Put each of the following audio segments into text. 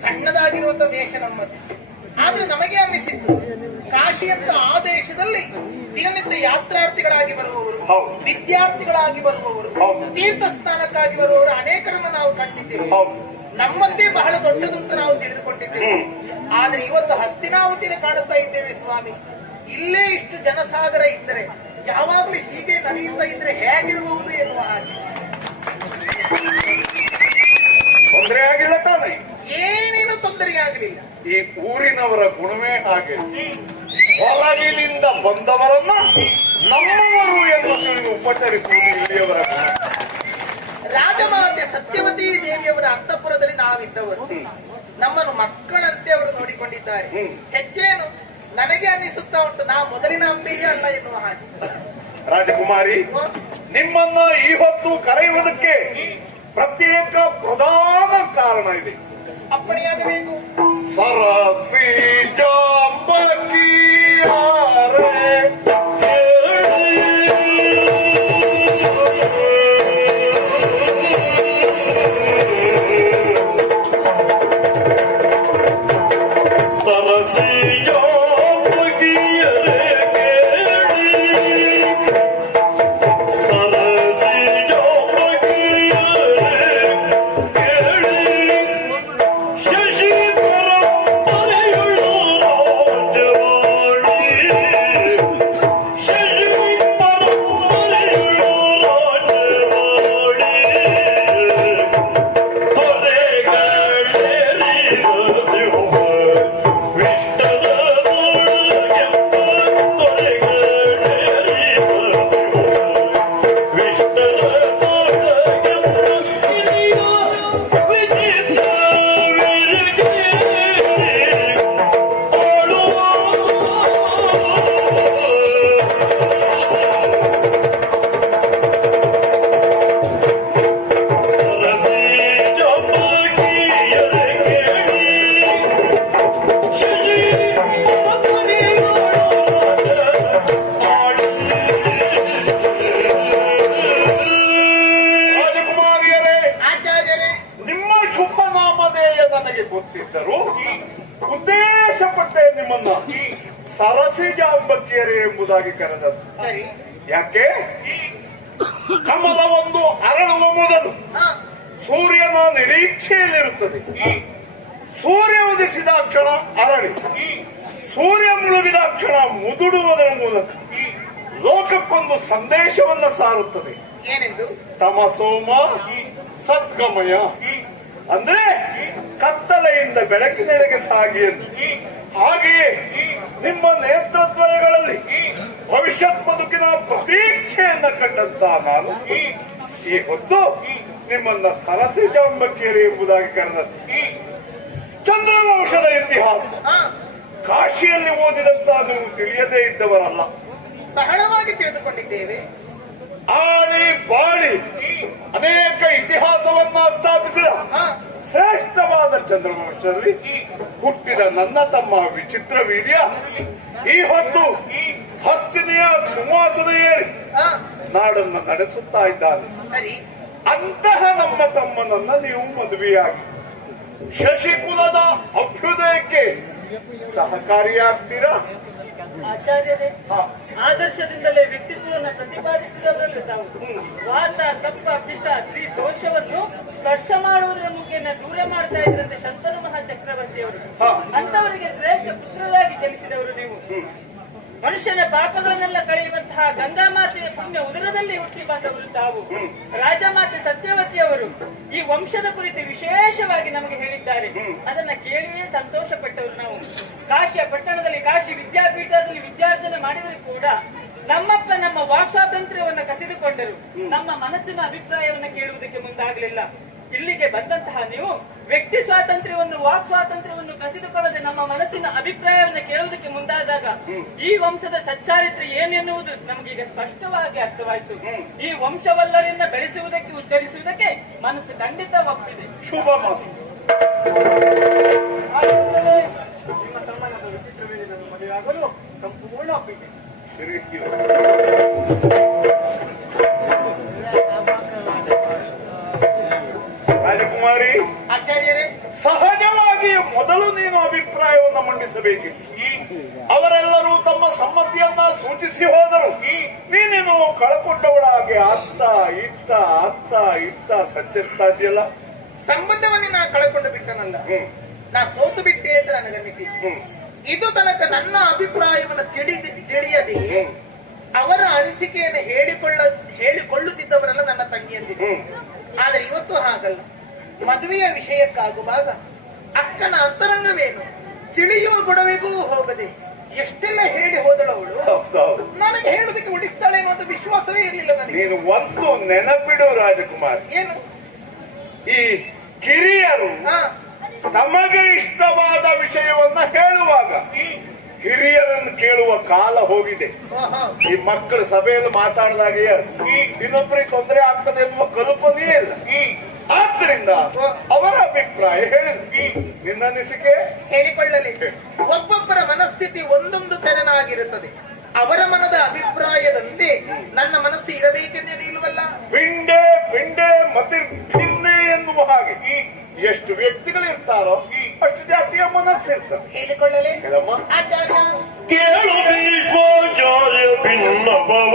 ಸಣ್ಣದಾಗಿರುವಂತ ದೇಶ ನಮ್ಮದು. ಆದ್ರೆ ನಮಗೆ ಅನ್ನಿಸಿತ್ತು ಕಾಶಿಯಂತ ಆ ದೇಶದಲ್ಲಿ ದಿನನಿತ್ಯ ಯಾತ್ರಾರ್ಥಿಗಳಾಗಿ ಬರುವವರು. ವಿದ್ಯಾರ್ಥಿಗಳಾಗಿ ಬರುವವರು. ತೀರ್ಥ ಸ್ಥಾನಕ್ಕಾಗಿ ಬರುವವರು ಅನೇಕರನ್ನು ನಾವು ಕಂಡಿದ್ದೇವೆ. ಹೌದು. ನಮ್ಮಂತೆ ಬಹಳ ದೊಡ್ಡದು ಅಂತ ನಾವು ತಿಳಿದುಕೊಂಡಿದ್ದೇವೆ. ಆದ್ರೆ ಇವತ್ತು ಹಸ್ತಿನಾವತಿನ ಕಾಣುತ್ತಾ ಇದ್ದೇವೆ ಸ್ವಾಮಿ. ಇಲ್ಲೇ ಇಷ್ಟು ಜನಸಾಗರ ಇದ್ದರೆ ಯಾವಾಗಲೂ ಹೀಗೆ ನಡೆಯುತ್ತಾ ಇದ್ರೆ ಹೇಗಿರಬಹುದು ಎನ್ನುವ ಹಾಗೆ. ತೊಂದರೆ ಆಗಿಲ್ಲ ತಾನೆ. ಏನೇನು ತೊಂದರೆಯಾಗಲಿಲ್ಲ. ಈ ಊರಿನವರ ಗುಣವೇ ಹಾಗೆ. ಹೊರಗಿನಿಂದ ಬಂದವರನ್ನ ನಮ್ಮವರು ಎಂದು ತಿಳಿದು ಉಪಚರಿಸುವುದು ಇಲ್ಲಿಯವರ ಗುಣ. ರಾಜಮಾತೆ ಸತ್ಯವತಿ ದೇವಿಯವರ ಅಂತಃಪುರದಲ್ಲಿ ನಾವಿದ್ದವರು. ನಮ್ಮನ್ನು ಮಕ್ಕಳಂತೆ ಅವರು ನೋಡಿಕೊಂಡಿದ್ದಾರೆ. ಹೆಚ್ಚೇನು ನನಗೆ ಅನ್ನಿಸುತ್ತಾ ಉಂಟು. ನಾ ಮೊದಲಿನ ಅಂಬೆಯೇ ಅಲ್ಲ ಎನ್ನುವ ಹಾಗೆ. ರಾಜಕುಮಾರಿ ನಿಮ್ಮನ್ನ ಈ ಹೊತ್ತು ಕರೆಯುವುದಕ್ಕೆ ಪ್ರತ್ಯೇಕ ಪ್ರಧಾನ ಕಾರಣ ಇದೆ. ಅಪ್ಪಣೆಯಾಗಬೇಕು. ಸರಸಿ ಜಾಂಬಕಿಯಾರೆ ಕರೆದದ್ದು ಕಮಲ ಒಂದು ಅರಳುವ ಮೊದಲು ಸೂರ್ಯನ ನಿರೀಕ್ಷೆಯಲ್ಲಿರುತ್ತದೆ. ಸೂರ್ಯ ಉದಿಸಿದ ಕ್ಷಣ ಅರಳಿ. ಸೂರ್ಯ ಮುಳುಗಿದ ಕ್ಷಣ ಮುದುಡುವುದರ ಮೂಲಕ ಲೋಕಕ್ಕೊಂದು ಸಂದೇಶವನ್ನ ಸಾರುತ್ತದೆ. ತಮಸೋಮ ಸದ್ಗಮಯ. ಅಂದ್ರೆ ಕತ್ತಲೆಯಿಂದ ಬೆಳಕಿನೆಡೆಗೆ ಸಾಗಿ ಎಂದು. ಹಾಗೆಯೇ ನಿಮ್ಮ ನೇತೃತ್ವಗಳಲ್ಲಿ ಭವಿಷ್ಯತ್ ಬದುಕಿನ ಪ್ರತೀಕ್ಷೆಯನ್ನ ಕಂಡಂತ ನಾನು. ಈ ಹೊತ್ತು ನಿಮ್ಮನ್ನ ಸರಸಿ ಜಾಂಬಕೇರಿ ಎಂಬುದಾಗಿ ಕರೆದ ಚಂದ್ರವಂಶದ ಇತಿಹಾಸ. ಕಾಶಿಯಲ್ಲಿ ಓದಿದಂತ ನೀವು ತಿಳಿಯದೇ ಇದ್ದವರಲ್ಲ. ಬಹಳವಾಗಿ ತಿಳಿದುಕೊಂಡಿದ್ದೇವೆ. ಆನೆ ಬಾಳಿ ಅನೇಕ ಇತಿಹಾಸವನ್ನ ಸ್ಥಾಪಿಸಿದ ಶ್ರೇಷ್ಠವಾದ ಚಂದ್ರವಂಶದಲ್ಲಿ ಹುಟ್ಟಿದ ನನ್ನ ತಮ್ಮ ವಿಚಿತ್ರ ವೀರ್ಯ. ಈ ಹೊತ್ತು ಹಸ್ತಿನಿಯ ಸಿಂಹಾಸನ ಏರಿ ನಾಡನ್ನು ನಡೆಸುತ್ತಾ ಇದ್ದಾನೆ. ಅಂತಹ ನಮ್ಮ ತಮ್ಮನನ್ನ ನೀವು ಮದುವೆಯಾಗಿ ಶಶಿಕುಲದ ಅಭ್ಯುದಯಕ್ಕೆ ಸಹಕಾರಿಯಾಗ್ತೀರಾ? ಆಚಾರ್ಯರೇ. ಆದರ್ಶದಿಂದಲೇ ವ್ಯಕ್ತಿತ್ವವನ್ನು ಪ್ರತಿಪಾದಿಸಿದವರಲ್ಲಿ ತಾವು. ವಾತ ತಪ್ಪ ಪಿತ್ತ ತ್ರಿ ದೋಷವನ್ನು ಸ್ಪರ್ಶ ಮಾಡುವುದರ ಮುಖೇನ ದೂರ ಮಾಡ್ತಾ ಇದ್ರಂತೆ ಶಂತನು ಮಹಾ ಚಕ್ರವರ್ತಿಯವರು ಅಂತವರಿಗೆ ಶ್ರೇಷ್ಠ ಪುತ್ರರಾಗಿ ಜನಿಸಿದವರು ನೀವು. ಮನುಷ್ಯನ ಪಾಪಗಳನ್ನೆಲ್ಲ ಕಳೆಯುವಂತಹ ಗಂಗಾ ಮಾತೆಯ ಪುಣ್ಯ ಉದರದಲ್ಲಿ ಹುಟ್ಟಿ ಬಂದವರು ತಾವು. ರಾಜಮಾತೆ ಸತ್ಯವತಿಯವರು ಈ ವಂಶದ ಕುರಿತು ವಿಶೇಷವಾಗಿ ನಮಗೆ ಹೇಳಿದ್ದಾರೆ. ಅದನ್ನ ಕೇಳಿಯೇ ಸಂತೋಷ ಪಟ್ಟವರು ನಾವು. ಕಾಶಿಯ ಪಟ್ಟಣದಲ್ಲಿ, ಕಾಶಿ ವಿದ್ಯಾಪೀಠದಲ್ಲಿ ವಿದ್ಯಾರ್ಜನೆ ಮಾಡಿದರೂ ಕೂಡ ನಮ್ಮಪ್ಪ ನಮ್ಮ ವಾಕ್ ಸ್ವಾತಂತ್ರ್ಯವನ್ನು ಕಸಿದುಕೊಂಡರು. ನಮ್ಮ ಮನಸ್ಸಿನ ಅಭಿಪ್ರಾಯವನ್ನು ಕೇಳುವುದಕ್ಕೆ ಮುಂದಾಗಲಿಲ್ಲ. ಇಲ್ಲಿಗೆ ಬಂದಂತಹ ನೀವು ವ್ಯಕ್ತಿ ಸ್ವಾತಂತ್ರ್ಯವನ್ನು, ವಾಕ್ ಸ್ವಾತಂತ್ರ್ಯವನ್ನು ಕಸಿದುಕೊಳ್ಳದೆ ನಮ್ಮ ಮನಸ್ಸಿನ ಅಭಿಪ್ರಾಯವನ್ನು ಕೇಳುವುದಕ್ಕೆ ಮುಂದಾದಾಗ ಈ ವಂಶದ ಸಚ್ಚಾರಿತ್ರೆ ಏನೆನ್ನುವುದು ನಮಗೀಗ ಸ್ಪಷ್ಟವಾಗಿ ಅರ್ಥವಾಯಿತು. ಈ ವಂಶವಲ್ಲರಿಂದ ಬೆಳೆಸುವುದಕ್ಕೆ ಉದ್ಧರಿಸುವುದಕ್ಕೆ ಮನಸ್ಸು ಖಂಡಿತ ಒಪ್ಪಿದೆ. ಶುಭ ನಿಮ್ಮ ವಿಚಿತ್ರ ಮದುವೆಯಾಗಲು ಸಂಪೂರ್ಣ ಒಪ್ಪಿದೆ ರಾಜಕುಮಾರಿ ಆಚಾರ್ಯರೇ ಆಚಾರ್ಯರೇ ಸಹಜವಾಗಿ ಮೊದಲು ನೀನು ಅಭಿಪ್ರಾಯವನ್ನು ಮಂಡಿಸಬೇಕಿತ್ತು. ಅವರೆಲ್ಲರೂ ತಮ್ಮ ಸಮ್ಮತಿಯನ್ನ ಸೂಚಿಸಿ ಹೋದರು. ನೀನೇನು ಕಳಕೊಂಡವಳಾಗಿ ಅತ್ತ ಇತ್ತ ಅತ್ತ ಇತ್ತ ಸಂಚರಿಸ್ತಾ ಇದೆಯಲ್ಲ? ಸಂಬಂಧವನ್ನೇ ನಾ ಕಳ್ಕೊಂಡು ಬಿಟ್ಟನಲ್ಲ. ನಾ ಸೋತು ಬಿಟ್ಟೆ ಅಂತ ನನಗನ್ನಿಸಿ ಇದು ತನಕ ನನ್ನ ಅಭಿಪ್ರಾಯವನ್ನು ತಿಳಿದ ತಿಳಿಯದೆ ಅವರ ಅನಿಸಿಕೆಯನ್ನು ಹೇಳಿಕೊಳ್ಳ ಹೇಳಿಕೊಳ್ಳುತ್ತಿದ್ದವರೆಲ್ಲ ನನ್ನ ತಂಗಿಯಂದಿದೆ ಆದರೆ ಇವತ್ತು ಹಾಗಲ್ಲ. ಮದುವೆಯ ವಿಷಯಕ್ಕಾಗುವಾಗ ಅಕ್ಕನ ಅಂತರಂಗವೇನು? ತಿಳಿಯುವ ಗೊಡವೆಗೂ ಹೋಗದೆ ಎಷ್ಟೆಲ್ಲ ಹೇಳಿ ಹೋದಳು ಅವಳು? ನನಗೆ ಹೇಳುದಕ್ಕೆ ಉಳಿಸ್ತಾಳೆ ಅಂತ ವಿಶ್ವಾಸವೇ ಇರಲಿಲ್ಲ ನನಗೆ. ನೀನು ಒಂದು ನೆನಪಿಡು ರಾಜಕುಮಾರ್. ಏನು? ಈ ಕಿರಿಯರು ತಮಗೆ ಇಷ್ಟವಾದ ವಿಷಯವನ್ನ ಹೇಳುವಾಗ ಹಿರಿಯರನ್ನು ಕೇಳುವ ಕಾಲ ಹೋಗಿದೆ. ಈ ಮಕ್ಕಳು ಸಭೆಯಲ್ಲಿ ಮಾತಾಡಿದಾಗೆ ಇನ್ನೊಬ್ಬರಿಗೆ ತೊಂದರೆ ಆಗ್ತದೆ ಎಂಬ ಕಲ್ಪನೆಯೇ ಇಲ್ಲ. ಆದ್ದರಿಂದ ಅವರ ಅಭಿಪ್ರಾಯ ಹೇಳಿದ್ವಿ. ನಿನ್ನ ಅನಿಸಿಕೆ ಹೇಳಿಕೊಳ್ಳಲಿ ಒಬ್ಬೊಬ್ಬರ ಮನಸ್ಥಿತಿ ಒಂದೊಂದು ತೆರನಾಗಿರುತ್ತದೆ. ಅವರ ಮನದ ಅಭಿಪ್ರಾಯದಂತೆ ನನ್ನ ಮನಸ್ಸು ಇರಬೇಕೆಂದೇ ನಿಲ್ಲುವಲ್ಲ? ಪಿಂಡೆ ಪಿಂಡೆ ಮತಿ ಭಿನ್ನೆ ಎನ್ನುವ ಹಾಗೆ. ಎಷ್ಟು ವ್ಯಕ್ತಿಗಳಿರ್ತಾರೋ ಅಷ್ಟು ಜಾತಿಯ ಮನಸ್ಸಿರ್ತದೆ. ಹೇಳಿಕೊಳ್ಳಲಿ ಆಚಾರ್ಯ ಕೇಳು ಭೀಷ್ಮಾಚಾರ್ಯ ಭಿನ್ನಭವ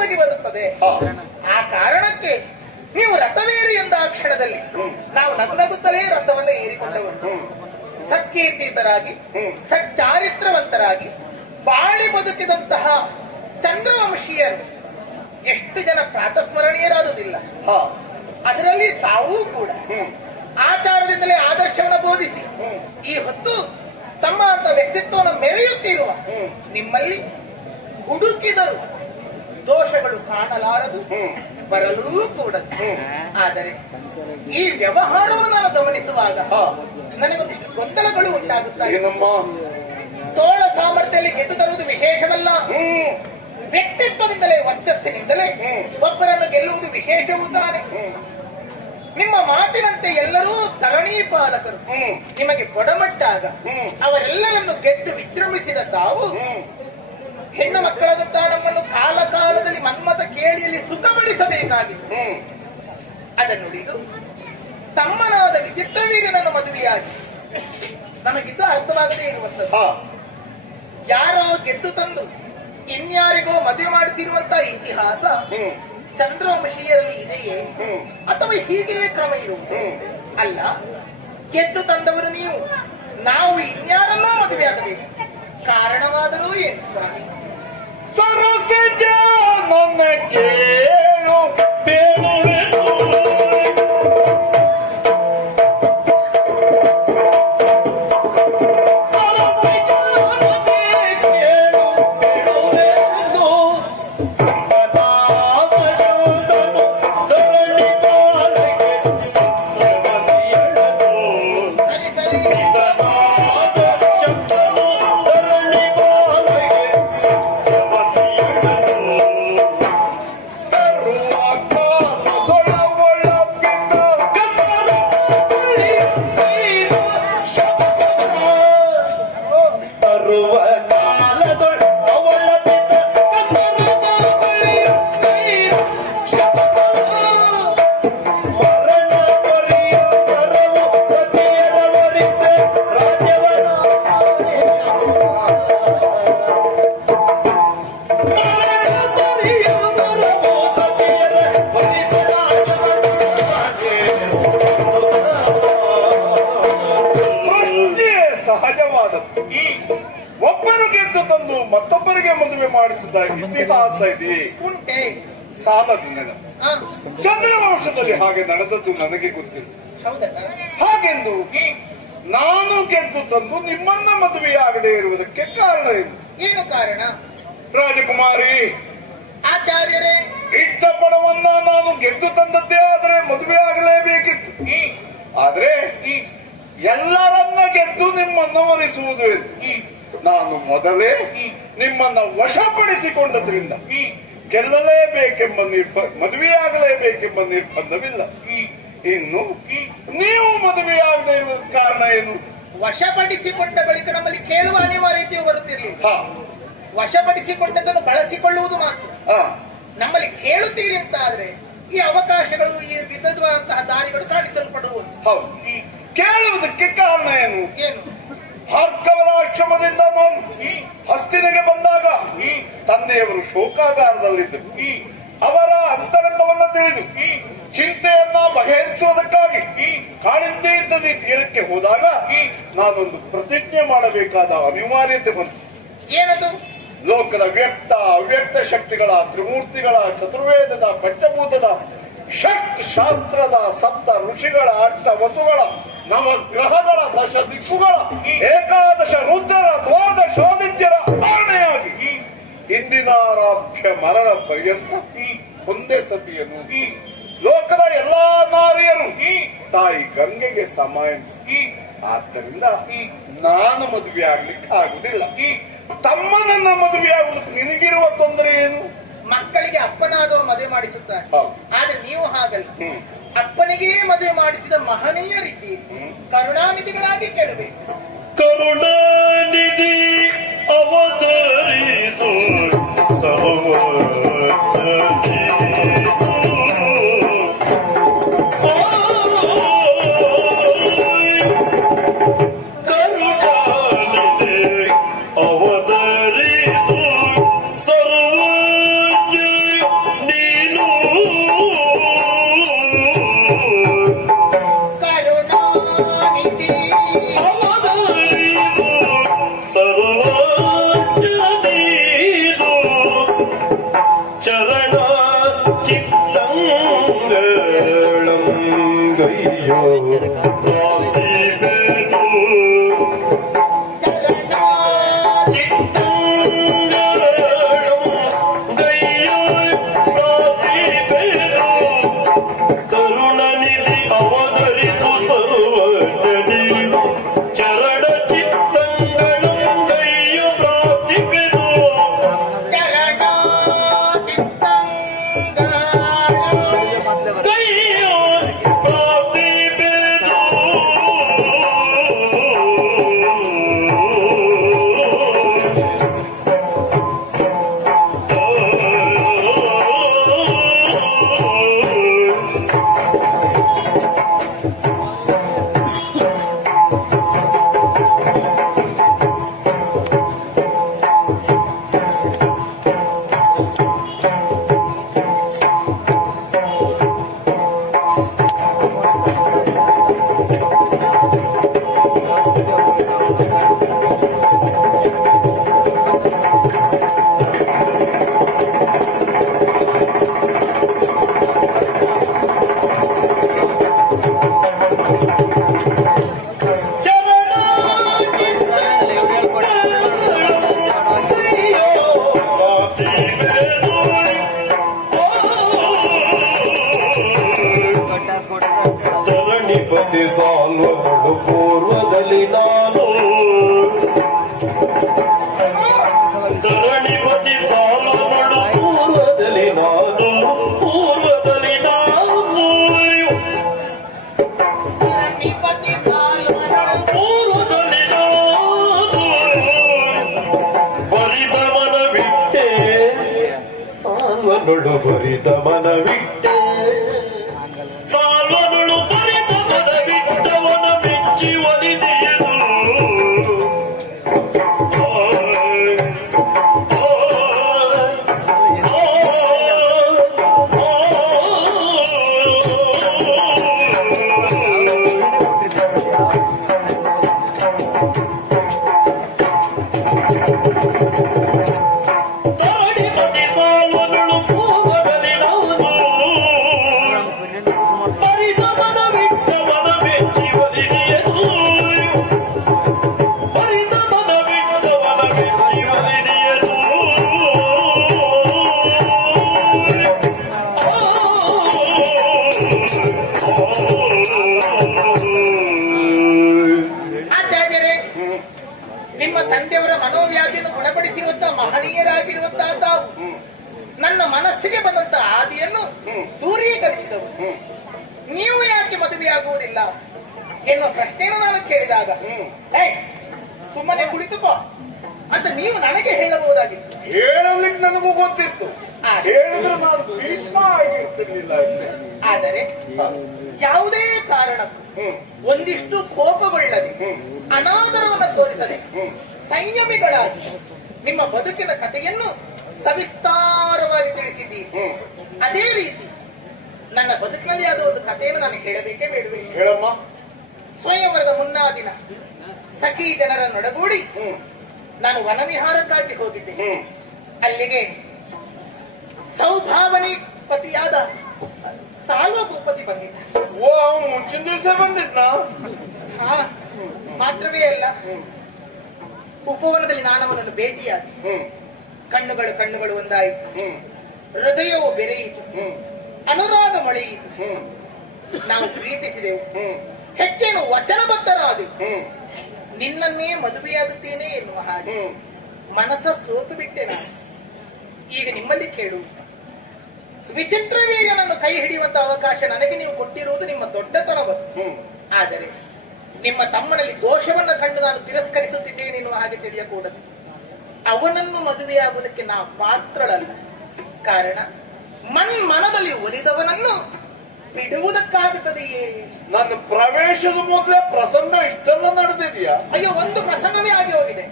ಒದಗಿ ಬರುತ್ತದೆ. ಆ ಕಾರಣಕ್ಕೆ ನೀವು ರಥವೇರಿ ಎಂದ ಆ ಕ್ಷಣದಲ್ಲಿ ನಾವು ನಗುತ್ತಲೇ ರಥವನ್ನು ಏರಿಕೊಂಡವರು ಸತ್ಕೀರ್ತಿತರಾಗಿ ಸಚ್ಚಾರಿತ್ರವಂತರಾಗಿ ಬಾಳಿ ಬದುಕಿದಂತಹ ಚಂದ್ರವಂಶೀಯರು ಎಷ್ಟು ಜನ ಪ್ರಾತಸ್ಮರಣೀಯರಾದುದಿಲ್ಲ. ಅದರಲ್ಲಿ ತಾವೂ ಕೂಡ ಆಚಾರದಿಂದಲೇ ಆದರ್ಶವನ್ನು ಬೋಧಿಸಿ ಈ ಹೊತ್ತು ತಮ್ಮ ಅಂತ ವ್ಯಕ್ತಿತ್ವವನ್ನು ಮೆರೆಯುತ್ತಿರುವ ನಿಮ್ಮಲ್ಲಿ ಹುಡುಕಿದರು ದೋಷಗಳು ಕಾಣಲಾರದು. ಬರಲೂ ಕೂಡದು ಆದರೆ ಈ ವ್ಯವಹಾರವನ್ನು ನಾನು ಗಮನಿಸುವಾಗ. ನನಗೊಂದಿಷ್ಟು ಗೊಂದಲಗಳು ಉಂಟಾಗುತ್ತವೆ. ತೋಳ ಸಾಮರ್ಥ್ಯದಲ್ಲಿ ಗೆದ್ದು ತರುವುದು ವಿಶೇಷವಲ್ಲ. ವ್ಯಕ್ತಿತ್ವದಿಂದಲೇ ವರ್ಚಸ್ಸಿನಿಂದಲೇ. ಒಬ್ಬರನ್ನು ಗೆಲ್ಲುವುದು ವಿಶೇಷವೂ ತಾನೆ. ನಿಮ್ಮ ಮಾತಿನಂತೆ ಎಲ್ಲರೂ ಧರಣಿ ಪಾಲಕರು. ನಿಮಗೆ ಕೊಡಮಟ್ಟಾಗ. ಅವರೆಲ್ಲರನ್ನು ಗೆದ್ದು ವಿಜೃಂಭಿಸಿದ ತಾವು ಹೆಣ್ಣು ಮಕ್ಕಳಾದಂತಹ ನಮ್ಮನ್ನು ಕಾಲ ಕಾಲದಲ್ಲಿ ಮನ್ಮತ ಕೇಳಿಯಲ್ಲಿ ಸುಖಪಡಿಸಬೇಕಾಗಿತ್ತು. ಹ್ಮ್. ಅದನ್ನು ನುಡಿದು ತಮ್ಮನಾದ ವಿಚಿತ್ರವೀರ್ಯನನ್ನು ಮದುವೆಯಾಗಿ. ನಮಗಿದ್ದು ಅರ್ಥವಾಗದೇ ಇರುವಂತದ್ದು ಯಾರೋ ಗೆದ್ದು ತಂದು ಇನ್ಯಾರಿಗೋ ಮದುವೆ ಮಾಡುತ್ತಿರುವಂತಹ ಇತಿಹಾಸ ಚಂದ್ರವಂಶಿಯರಲ್ಲಿ ಇದೆಯೇ? ಅಥವಾ ಹೀಗೆಯೇ ಕ್ರಮ ಇರುವುದು? ಅಲ್ಲ ಗೆದ್ದು ತಂದವರು ನೀವು. ನಾವು ಇನ್ಯಾರನ್ನೋ ಮದುವೆಯಾಗಬೇಕು. ಕಾರಣವಾದರೂ ಏನು ಸ್ವಾಮಿ? ಸರಸಿಜ ನನ್ನ ಹಾಗೆ ನಡೆದದ್ದು ನನಗೆ ಗೊತ್ತಿಲ್ಲ. ಹಾಗೆಂದು ನಾನು ಗೆದ್ದು ತಂದು ನಿಮ್ಮನ್ನ ಮದುವೆಯಾಗದೇ ಇರುವುದಕ್ಕೆ ಕಾರಣ ಏನು? ಏನು ಕಾರಣ? ರಾಜಕುಮಾರಿ ಆಚಾರ್ಯರೇ! ಇಟ್ಟ ಪಣವನ್ನ ನಾನು ಗೆದ್ದು ತಂದದ್ದೇ ಆದರೆ ಮದುವೆ ಆಗಲೇಬೇಕಿತ್ತು. ಆದ್ರೆ ಎಲ್ಲರನ್ನ ಗೆದ್ದು ನಿಮ್ಮನ್ನ ವರಿಸುವುದು ಎಂದು ನಾನು ಮೊದಲೇ ನಿಮ್ಮನ್ನ ವಶಪಡಿಸಿಕೊಂಡದ್ರಿಂದ ಗೆಲ್ಲಲೇಬೇಕೆಂಬ ನಿರ್ಬ ಮದುವೆಯಾಗಲೇಬೇಕೆಂಬ ನಿರ್ಬಂಧವಿಲ್ಲ. ಇನ್ನು ನೀವು ಮದುವೆಯಾಗದೇ ಇರುವ ಕಾರಣ ಏನು? ವಶಪಡಿಸಿಕೊಂಡ ಬಳಿಕ ನಮ್ಮಲ್ಲಿ ಕೇಳುವ ಅನಿವಾರ್ಯತೆಯು ಬರುತ್ತಿರಲಿ ಹಾ. ವಶಪಡಿಸಿಕೊಂಡದ್ದನ್ನು ಬಳಸಿಕೊಳ್ಳುವುದು ಮಾತ್ರ. ನಮ್ಮಲ್ಲಿ ಕೇಳುತ್ತೀರಿ ಅಂತ ಆದ್ರೆ ಈ ಅವಕಾಶಗಳು ಈ ವಿಧವಾದಂತಹ ದಾರಿಗಳು ಕಾಣಿಸಲ್ಪಡುವುದು. ಹೌದು. ಕೇಳುವುದಕ್ಕೆ ಕಾರಣ ಏನು? ಏನು? ಭಾರ್ಗವರ ಆಶ್ರಮದಿಂದ ನಾನು ಹಸ್ತಿನಿಗೆ ಬಂದಾಗ ತಂದೆಯವರು ಶೋಕಾಗಾರದಲ್ಲಿದ್ದರು. ಅವರ ಅಂತರಂಗವನ್ನು ತಿಳಿದು ಚಿಂತೆಯನ್ನ ಬಗೆಹರಿಸುವುದಕ್ಕಾಗಿ ಕಾಳಿಂದೇ ಇದ್ದ ತೀರಕ್ಕೆ ಹೋದಾಗ ನಾನೊಂದು ಪ್ರತಿಜ್ಞೆ ಮಾಡಬೇಕಾದ ಅನಿವಾರ್ಯತೆ ಬಂತು. ಏನದು? ಲೋಕದ ವ್ಯಕ್ತ ಅವ್ಯಕ್ತ ಶಕ್ತಿಗಳ ತ್ರಿಮೂರ್ತಿಗಳ ಚತುರ್ವೇದದ ಪಂಚಭೂತದ ಷಟ್ ಶಾಸ್ತ್ರದ ಸಪ್ತ ಋಷಿಗಳ ಅಷ್ಟ ವಸುಗಳ ನವಗ್ರಹಗಳ ದಶ ದಿಕ್ಕುಗಳ ಏಕಾದಶ ರುದ್ರರ ದ್ವಾದಶಾದಿತ್ಯರ ಆಣೆಯಾಗಿ ಆರಾಧ್ಯ ಮರಣ ಪರ್ಯಂತ ಒಂದೇ ಸತಿಯನ್ನು ಲೋಕದ ಎಲ್ಲಾ ನಾರಿಯರು ತಾಯಿ ಗಂಗೆಗೆ ಸಮ ಎಂದು ಆದ್ದರಿಂದ ನಾನು ಮದುವೆ ಆಗ್ಲಿಕ್ಕೆ ಆಗುದಿಲ್ಲ ತಮ್ಮನನ್ನ ಮದುವೆ ಆಗುವುದಕ್ಕೆ ನಿನಗಿರುವ ತೊಂದರೆ ಏನು? ಮಕ್ಕಳಿಗೆ ಅಪ್ಪನಾದವ ಮದುವೆ ಮಾಡಿಸುತ್ತಾರೆ. ಹೌದು. ಆದ್ರೆ ನೀವು ಹಾಗಲ್ಲ. ಅಪ್ಪನಿಗೆ ಮದುವೆ ಮಾಡಿಸಿದ ಮಹನೀಯ ರೀತಿ ಕರುಣಾನಿಧಿಗಳಾಗಿ ಕೇಳಬೇಕು. ಕರುಣಾನಿಧಿ ಅವತರಿಸೋ ಕರುಣಾನಿಧಿ गई ಪತಿ ಸಾಲುಗಳು ಪೂರ್ವದಲ್ಲಿ ನಾನು. ಧರಣಿಪತಿ ಸಾಲುಗಳು ಪೂರ್ವದಲ್ಲಿ ನಾನು. ಪೂರ್ವದಲ್ಲಿ ನಾನು. ಪೂರ್ವದಲ್ಲಿ ನಾನು. ಬರಿದ ಮನವಿಟ್ಟೆ. ಸಾಲ್ವನುಳು ಬರಿದ ಮನವಿಟ್ಟೆ. ಮದುವೆಯಾಗುವುದಿಲ್ಲ ಎನ್ನುವ ಪ್ರಶ್ನೆಯನ್ನು ನಾನು ಕೇಳಿದಾಗ ಸುಮ್ಮನೆ ಕುಳಿತುಕೋ. ಅಂತ ನೀವು ನನಗೆ ಹೇಳಬಹುದಾಗಿತ್ತು ಹೇಳಲಿಕ್ಕೆ ನನಗೂ ಗೊತ್ತಿತ್ತು. ಹೇಳಿದ್ರೆ ನಾನು ಭೀಷ್ಮ ಆಗಿರ್ತಿರ್ಲಿಲ್ಲ ಇಲ್ಲಿ. ಆದರೆ ಯಾವುದೇ ಕಾರಣಕ್ಕೂ ಒಂದಿಷ್ಟು ಕೋಪಗೊಳ್ಳದೆ ಅನಾದರವನ್ನು ತೋರಿಸದೆ ಸಂಯಮಿಗಳಾಗಿ ನಿಮ್ಮ ಬದುಕಿನ ಕಥೆಯನ್ನು ಸವಿಸ್ತಾರವಾಗಿ ತಿಳಿಸಿದ್ದೀರಿ. ಅದೇ ರೀತಿ ನನ್ನ ಬದುಕಿನಲ್ಲಿ ಅದು ಒಂದು ಕಥೆಯನ್ನು ನಾನು ಹೇಳಬೇಕೇ ಬೇಡವೇ? ಹೇಳಮ್ಮ. ಸ್ವಯಂವರದ ಮುನ್ನಾ ದಿನ ಸಖಿ ಜನರ ನೊಡಗೂಡಿ ನಾನು ವನವಿಹಾರಕ್ಕಾಗಿ ಹೋಗಿದ್ದೆ. ಅಲ್ಲಿಗೆ ಸೌಭಾವನೆ ಪತಿಯಾದ ಸಾಲ್ವಭೂಪತಿ ಬಂದಿದ್ದ. ಓ ಅವನು ಮುಂಚಿನ ದಿವಸ ಬಂದಿದ್ನ? ಹಾ ಮಾತ್ರವೇ ಅಲ್ಲ ಉಪವನದಲ್ಲಿ ನಾನು ಅವನನ್ನು ಭೇಟಿಯಾಗಿ ಹ್ಮ್. ಕಣ್ಣುಗಳು ಕಣ್ಣುಗಳು ಒಂದಾಯಿತು. ಹೃದಯವು ಬೆರೆಯಿತು. ಅನುರಾಗ ಮೊಳೆಯಿತು ಹ್ಮ್. ನಾವು ಪ್ರೀತಿಸಿದೆವು. ಹೆಚ್ಚೇನು ವಚನಬದ್ಧರಾದೆವು ನಿನ್ನನ್ನೇ ಮದುವೆಯಾಗುತ್ತೇನೆ ಎನ್ನುವ ಹಾಗೆ. ಮನಸ್ಸ ಸೋತು ಬಿಟ್ಟೆ ನಾನು. ಈಗ ನಿಮ್ಮಲ್ಲಿ ಕೇಳು. ವಿಚಿತ್ರವೇ ನನ್ನನ್ನು ಕೈ ಹಿಡಿಯುವಂತ ಅವಕಾಶ ನನಗೆ ನೀವು ಕೊಟ್ಟಿರುವುದು ನಿಮ್ಮ ದೊಡ್ಡತನವನ್ನು ಆದರೆ ನಿಮ್ಮ ತಮ್ಮನಲ್ಲಿ ದೋಷವನ್ನು ಕಂಡು ನಾನು ತಿರಸ್ಕರಿಸುತ್ತಿದ್ದೇನೆ ಎನ್ನುವ ಹಾಗೆ ತಿಳಿಯಕೂಡದು. ಅವನನ್ನು ಮದುವೆಯಾಗುವುದಕ್ಕೆ ನಾ ಪಾತ್ರಳಲ್ಲ. ಕಾರಣ? ಮನ್ ಮನದಲ್ಲಿ ಒಲಿದವನನ್ನು ಬಿಡುವುದಕ್ಕಾಗುತ್ತದೆಯೇ? ನನ್ನ ಪ್ರವೇಶದ ಮೊದಲೇ ಪ್ರಸಂಗ ಇಷ್ಟೆಲ್ಲ ನಡೆದಿದೆಯಾ? ಅಯ್ಯೋ ಒಂದು ಪ್ರಸಂಗವೇ ಆಗಿ ಹೋಗಿದೆ.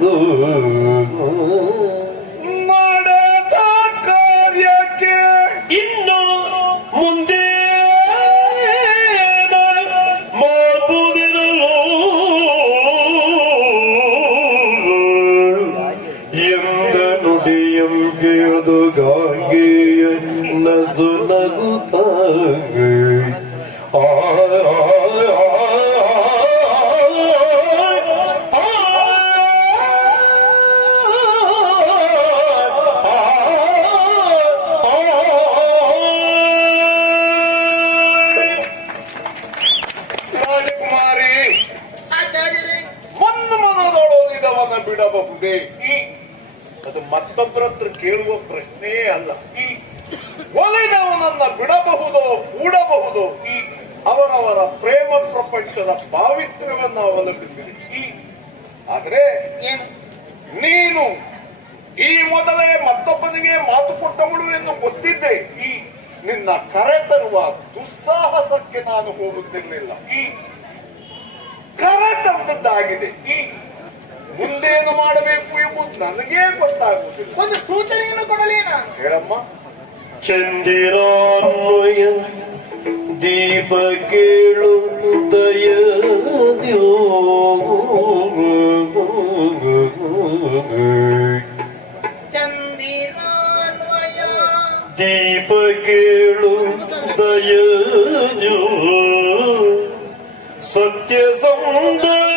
Oh, ಬಿಡಬಹುದೇ ಅದು ಮತ್ತೊಬ್ಬರ ಹತ್ರ ಕೇಳುವ ಪ್ರಶ್ನೆಯೇ ಅಲ್ಲ. ಒಲಿದವನನ್ನ ಬಿಡಬಹುದೋ ಕೂಡಬಹುದು? ಅವರವರ ಪ್ರೇಮ ಪ್ರಪಂಚದ ಪಾವಿತ್ರ್ಯವನ್ನ ಅವಲಂಬಿಸಿದೆ. ಆದ್ರೆ ನೀನು ಈ ಮೊದಲೇ ಮತ್ತೊಬ್ಬನಿಗೆ ಮಾತು ಕೊಟ್ಟವಳು ಎಂದು ಗೊತ್ತಿದ್ದೆ. ನಿನ್ನ ಕರೆ ತರುವ ದುಸ್ಸಾಹಸಕ್ಕೆ ನಾನು ಹೋಗುತ್ತಿರಲಿಲ್ಲ. ಕರೆ ತಂದದ್ದಾಗಿದೆ. ಮುಂದೇನು ಮಾಡಬೇಕು ಎಂಬುದು ನನಗೇ ಗೊತ್ತಾಗುವುದಿಲ್ಲ. ಒಂದು ಸೂಚನೆಯನ್ನು ಕೊಡಲಿ ನಾನು. ಹೇಳಮ್ಮ ಚಂದಿರಾನ್ವಯ ದೀಪ ಕೇಳು ದಯದ್ಯೋ ಚಂದಿರಾನ್ವಯ ದೀಪ ಕೇಳು ದಯ ಸತ್ಯ ಸೌಂದರ್ಯ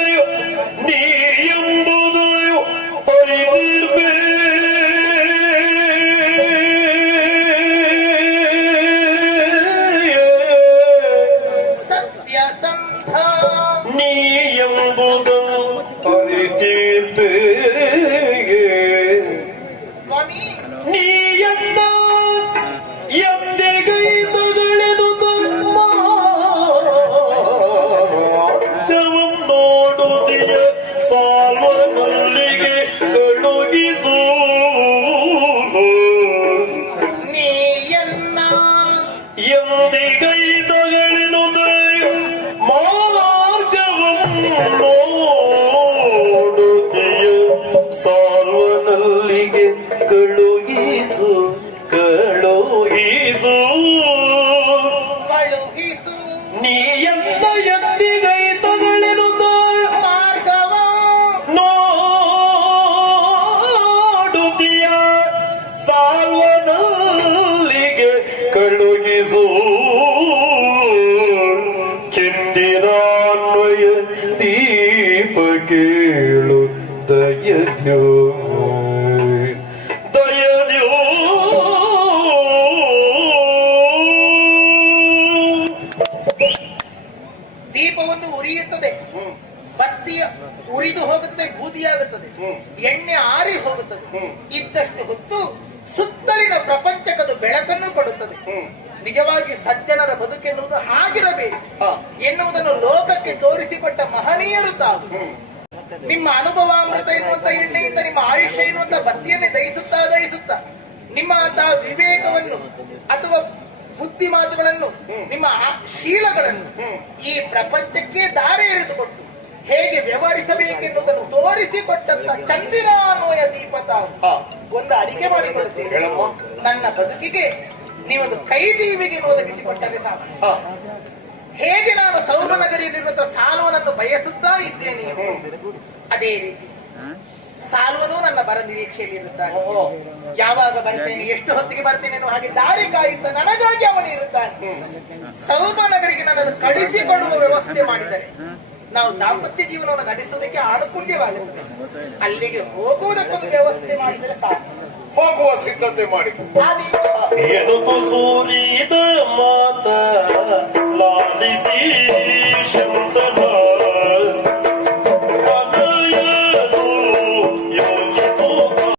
ಮಹನೀಯರು ನಿಮ್ಮ ನಿಮ್ಮ ಅನುಭವಾಮೃತ ಎನ್ನುವಂತ ಎಣ್ಣೆಯಿಂದ ನಿಮ್ಮ ಆಯುಷ್ಯ ಎನ್ನುವಂತ ಬತ್ತಿಯನ್ನೇ ದಹಿಸುತ್ತಾ ದಹಿಸುತ್ತಾ ನಿಮ್ಮ ಅಂತಹ ವಿವೇಕವನ್ನು ಅಥವಾ ಬುದ್ಧಿ ಮಾತುಗಳನ್ನು ನಿಮ್ಮ ಶೀಲಗಳನ್ನು ಈ ಪ್ರಪಂಚಕ್ಕೆ ದಾರಿ ಎರೆದುಕೊಟ್ಟು ಹೇಗೆ ವ್ಯವಹರಿಸಬೇಕೆನ್ನುವುದನ್ನು ತೋರಿಸಿಕೊಟ್ಟಂತ ಚಂದಿರಾನ್ವಯ ದೀಪ ದೀಪದ ಒಂದು ಅಡಿಕೆ ಮಾಡಿಕೊಳ್ಳುತ್ತೇನೆ. ನನ್ನ ಬದುಕಿಗೆ ನೀವೊಂದು ಕೈ ದೀವಿಗೆ ಒದಗಿಸಿಕೊಟ್ಟರೆ ಸಾಕು. ಹೇಗೆ ನಾನು ಸೌರನಗರಿಯಲ್ಲಿರುವಂತಹ ಸಾಲುವನನ್ನು ಬಯಸುತ್ತಾ ಇದ್ದೇನೆ? ಅದೇ ರೀತಿ. ಸಾಲುವನು ನನ್ನ ಬರ ನಿರೀಕ್ಷೆಯಲ್ಲಿ ಇರುತ್ತಾನೆ. ಯಾವಾಗ ಬರ್ತೇನೆ ಎಷ್ಟು ಹೊತ್ತಿಗೆ ಬರ್ತೇನೆ ಅನ್ನೋ ಹಾಗೆ ದಾರಿ ಕಾಯುತ್ತಾ ನನಗಾಗಿ ಅವನು ಇರುತ್ತಾನೆ. ಸೌರನಗರಿಗೆ ನನ್ನನ್ನು ಕಳಿಸಿಕೊಡುವ ವ್ಯವಸ್ಥೆ ಮಾಡಿದರೆ ನಾವು ದಾಂಪತ್ಯ ಜೀವನವನ್ನು ನಡೆಸುವುದಕ್ಕೆ ಅನುಕೂಲ್ಯವಾಗುತ್ತದೆ ಅಲ್ಲಿಗೆ ಹೋಗುವುದಕ್ಕೊಂದು ವ್ಯವಸ್ಥೆ ಮಾಡಿದರೆ ಸಾಕು. ಹೋಗುವ ಸಿದ್ಧತೆ ಮಾಡಿತು ಏನು ಸೂರಿದ ಮಾತ ಲಾಲಿಸಿ ಶಂತನು.